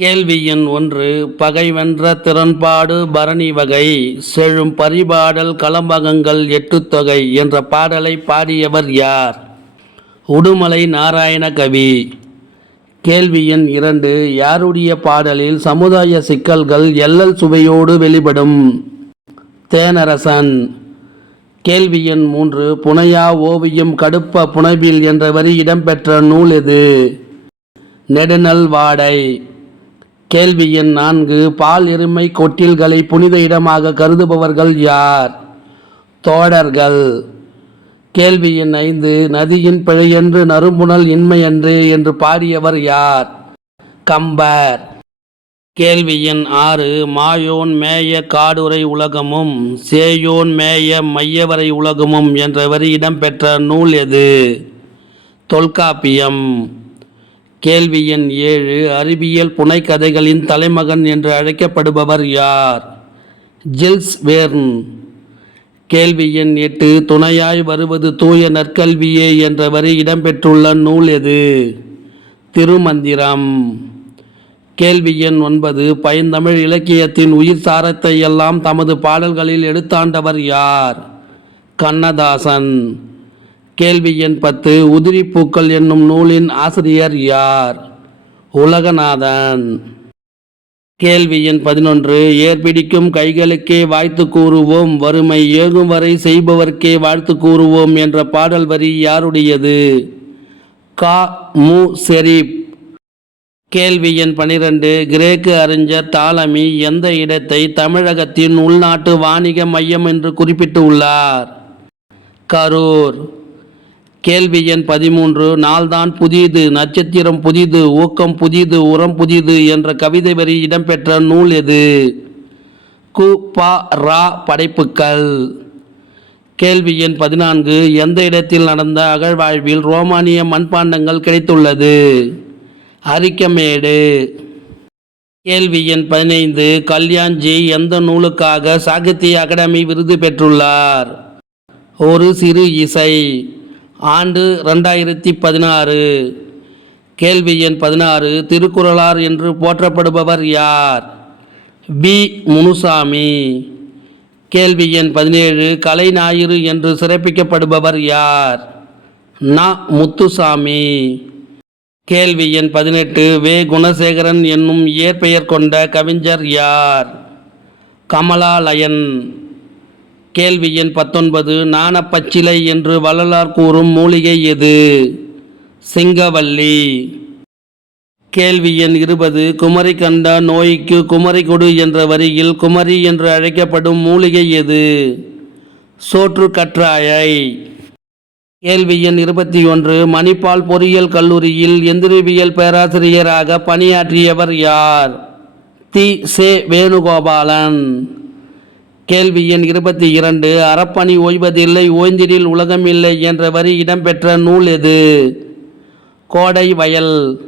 கேள்வி எண் ஒன்று பகைவென்ற திறன்பாடு பரணி வகை செழும் பரிபாடல் களம்பகங்கள் எட்டுத்தொகை என்ற பாடலை பாடியவர் யார்? உடுமலை நாராயண கவி. கேள்வி எண் இரண்டு யாருடைய பாடலில் சமுதாய சிக்கல்கள் எள்ளல் சுவையோடு வெளிப்படும்? தேனரசன். கேள்வி எண் மூன்று புனையா ஓவியம் கடுப்ப புனைவில் என்ற வரி இடம்பெற்ற நூல் எது? நெடுநல் வாடை. கேள்வி எண் நான்கு பால் எருமை கொட்டில்களை புனித இடமாக கருதுபவர்கள் யார்? தோடர்கள். கேள்வி எண் ஐந்து நதியின் பிழையென்று நறும்புணல் இன்மையன்று என்று பாடியவர் யார்? கம்பர். கேள்வி எண் ஆறு மாயோன் மேய காடுரை உலகமும் சேயோன் மேய மையவரை உலகமும் என்ற வரி இடம்பெற்ற நூல் எது? தொல்காப்பியம். கேள்வி எண் ஏழு அறிவியல் புனைக்கதைகளின் தலைமகன் என்று அழைக்கப்படுபவர் யார்? Jules Verne. கேள்வி எண் எட்டு துணையாய் வருவது தூய நற்கல்வியே என்ற வரி இடம்பெற்றுள்ள நூல் எது? திருமந்திரம். கேள்வி எண் ஒன்பது பைந்தமிழ் இலக்கியத்தின் உயிர் சாரத்தை எல்லாம் தமது பாடல்களில் எடுத்தாண்டவர் யார்? கண்ணதாசன். கேள்வி எண் பத்து உதிரி பூக்கள் என்னும் நூலின் ஆசிரியர் யார்? உலகநாதன். கேள்வி எண் பதினொன்று ஏற்பிடிக்கும் கைகளுக்கே வாழ்த்து கூறுவோம் வறுமை ஏகும் வரை செய்பவர்க்கே வாழ்த்து கூறுவோம் என்ற பாடல் வரி யாருடையது? கா. மு. செரீப். கேள்வி எண் பனிரெண்டு கிரேக்கு அறிஞர் தாலமி எந்த இடத்தை தமிழகத்தின் உள்நாட்டு வாணிக மையம் என்று குறிப்பிட்டுள்ளார்? கரூர். கேள்வி எண் பதிமூன்று நாள்தான் புதியது நட்சத்திரம் புதிது ஊக்கம் புதிது உரம் புதிது என்ற கவிதை வரி இடம்பெற்ற நூல் எது? கு பா ரா படைப்புக்கள் கேள்வி எண் பதினான்கு எந்த இடத்தில் நடந்த அகழ்வாழ்வில் ரோமானிய மண்பாண்டங்கள் கிடைத்துள்ளது? அரிக்கமேடு கேள்வி எண் பதினைந்து கல்யாண்ஜி எந்த நூலுக்காக சாகித்ய அகாடமி விருது பெற்றுள்ளார்? ஒரு சிறு இசை. ஆண்டு ரெண்டாயிரத்தி பதினாறு. கேள்வி எண் பதினாறு திருக்குறளார் என்று போற்றப்படுபவர் யார்? பி. முனுசாமி. கேள்வி எண் பதினேழு கலை ஞாயிறு என்று சிறப்பிக்கப்படுபவர் யார்? ந. முத்துசாமி. கேள்வி எண் பதினெட்டு வே. குணசேகரன் என்னும் இயற்பெயர் கொண்ட கவிஞர் யார்? கமலாலயன். கேள்வி எண் பத்தொன்பது நாணப்பச்சிலை என்று வள்ளலார் கூறும் மூலிகை எது? சிங்கவல்லி கேள்வி எண் இருபது குமரி கண்ட நோய்க்கு குமரி கொடு என்ற வரியில் குமரி என்று அழைக்கப்படும் மூலிகை எது? சோற்று கற்றாயை கேள்வி எண் இருபத்தி ஒன்று மணிப்பால் பொறியியல் கல்லூரியில் எந்திரவியல் பேராசிரியராக பணியாற்றியவர் யார்? தி. சே. வேணுகோபாலன். கேள்வி எண் இருபத்தி இரண்டு அறப்பணி ஓய்வதில்லை ஓய்ந்திடில் உலகமில்லை என்ற வரி இடம்பெற்ற நூல் எது? கோடை வயல்.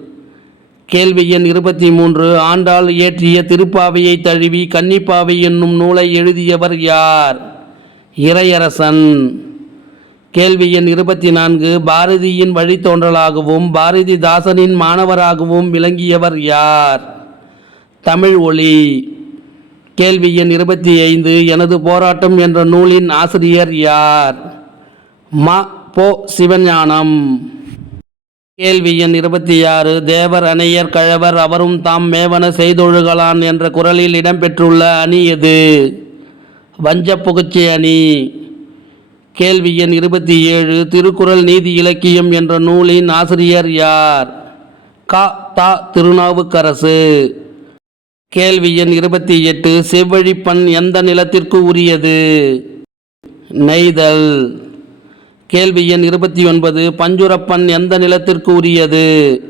கேள்வி எண் இருபத்தி மூன்று ஆண்டாள் இயற்றிய திருப்பாவையை தழுவி கன்னிப்பாவை என்னும் நூலை எழுதியவர் யார்? இறையரசன். கேள்வி எண் இருபத்தி நான்கு பாரதியின் வழித்தோன்றலாகவும் பாரதிதாசனின் மாணவராகவும் விளங்கியவர் யார்? தமிழ் ஒளி. கேள்வி எண் இருபத்தி ஐந்து எனது போராட்டம் என்ற நூலின் ஆசிரியர் யார்? ம போ சிவஞானம். கேள்வி எண் இருபத்தி ஆறு தேவர் அணையர் கழவர் அவரும் தாம் மேவன செய்தொழுகலான் என்ற குரலில் இடம்பெற்றுள்ள அணி எது? வஞ்ச புகச்சி அணி. கேள்வி எண் இருபத்தி ஏழு திருக்குறள் நீதி இலக்கியம் என்ற நூலின் ஆசிரியர் யார்? க தா திருநாவுக்கரசு. கேள்வி எண் இருபத்தி எட்டு செவ்வழிப்பண் எந்த நிலத்திற்கு உரியது? நெய்தல். கேள்வி எண் இருபத்தி ஒன்பது பஞ்சுரப்பண் எந்த நிலத்திற்கு உரியது?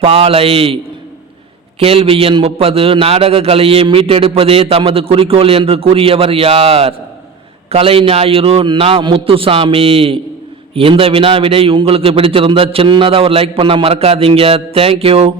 பாலை. கேள்வி எண் முப்பது நாடக கலையை மீட்டெடுப்பதே தமது குறிக்கோள் என்று கூறியவர் யார்? கலை ஞாயிறு ந. முத்துசாமி. இந்த வினா விடை உங்களுக்கு பிடிச்சிருந்தா சின்னதாக ஒரு லைக் பண்ண மறக்காதீங்க. தேங்க்யூ